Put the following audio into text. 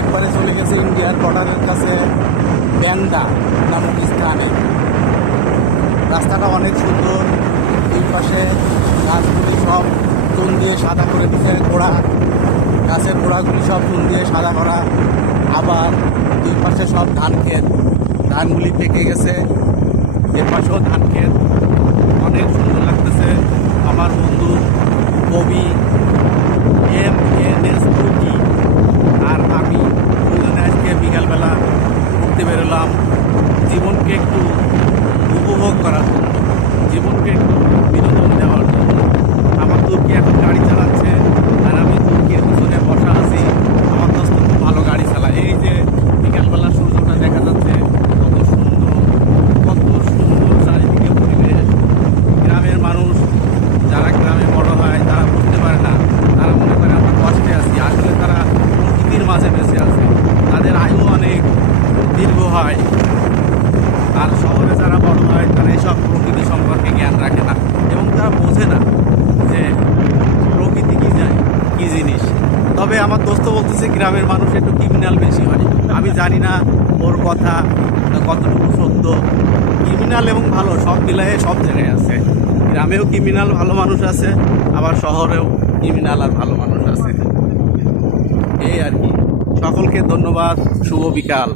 একবারে চলে গেছে ইন্ডিয়ার বর্ডারের কাছে ব্যান্ডা নামক স্থানে। রাস্তাটা অনেক সুন্দর, দুই পাশে গাছগুলি সব চুন দিয়ে সাদা করে দিচ্ছে, গোড়া গাছের গোড়াগুলি সব চুন দিয়ে সাদা করা। আবার দুই পাশে সব ধান ক্ষেত, ধানগুলি পেকে গেছে, এর পাশেও ধান ক্ষেত, অনেক সুন্দর লাগতেছে। আমার বন্ধু কবি MNS কুকি আর আমি দুজনে আজকে বিকালবেলা ঘুরতে বেরোলাম জীবনকে একটু উপভোগ করার জন্য, জীবনকে একটু বিনোদন দেওয়ার জন্য। আমার তুর্কি এখন গাড়ি চালাচ্ছে আর আমি তুর্কির পিছনে বসা আছি। আমার দোস্ত খুব ভালো গাড়ি চালায়। এই যে বিকালবেলা সূর্যটা দেখা যাচ্ছে, কত সুন্দর, কত সুন্দর চারিদিকে পরিবেশ। গ্রামের মানুষ যারা গ্রামে বড় হয় তারা বুঝতে পারে না, তারা মনে করে আমরা কষ্টে আছি, আসলে তারা প্রকৃতির মাঝে বেঁচে আছে, তাদের আয়ু অনেক দীর্ঘ হয়। আর শহরে যারা বড় হয় তারা এইসব প্রকৃতি সম্পর্কে জ্ঞান রাখে না এবং তারা বোঝে না যে প্রকৃতি কী জিনিস। তবে আমার দোস্ত বলতেছে গ্রামের মানুষ একটু ক্রিমিনাল বেশি হয়। আমি জানি না ওর কথা কতটুকু সত্য। ক্রিমিনাল এবং ভালো সব মিলায়ে সব জায়গায় আছে। গ্রামেও ক্রিমিনাল ভালো মানুষ আছে, আবার শহরেও ক্রিমিনাল আর ভালো মানুষ আছে। এই আর কি। সকলকে ধন্যবাদ। শুভ বিকাল।